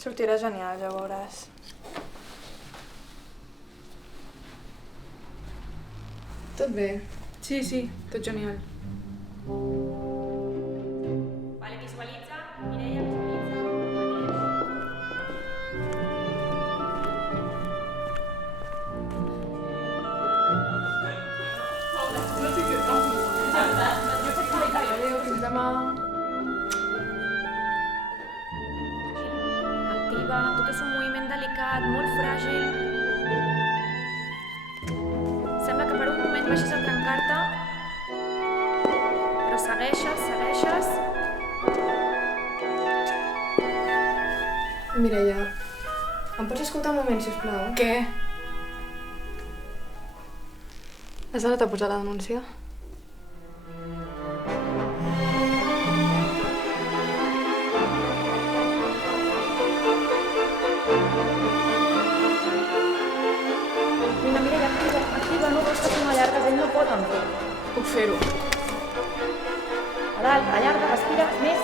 Sortirà genial, ja ho veuràs. Tot bé. Sí, tot genial. Vale, visualitza. Mireia, visualitza. Adéu, fins demà. Activa, tot és un moviment delicat, molt fràgil. Sembla que per un moment vagis a trencar-te, però segueixes. Mireia, em pots escoltar un moment, sisplau? Què? Has anat a posar la denúncia? Vinga, Mireia, activa, no vols que són allargues, ell no pot amb tu. Puc fer-ho. A dalt, allarga, respira, més.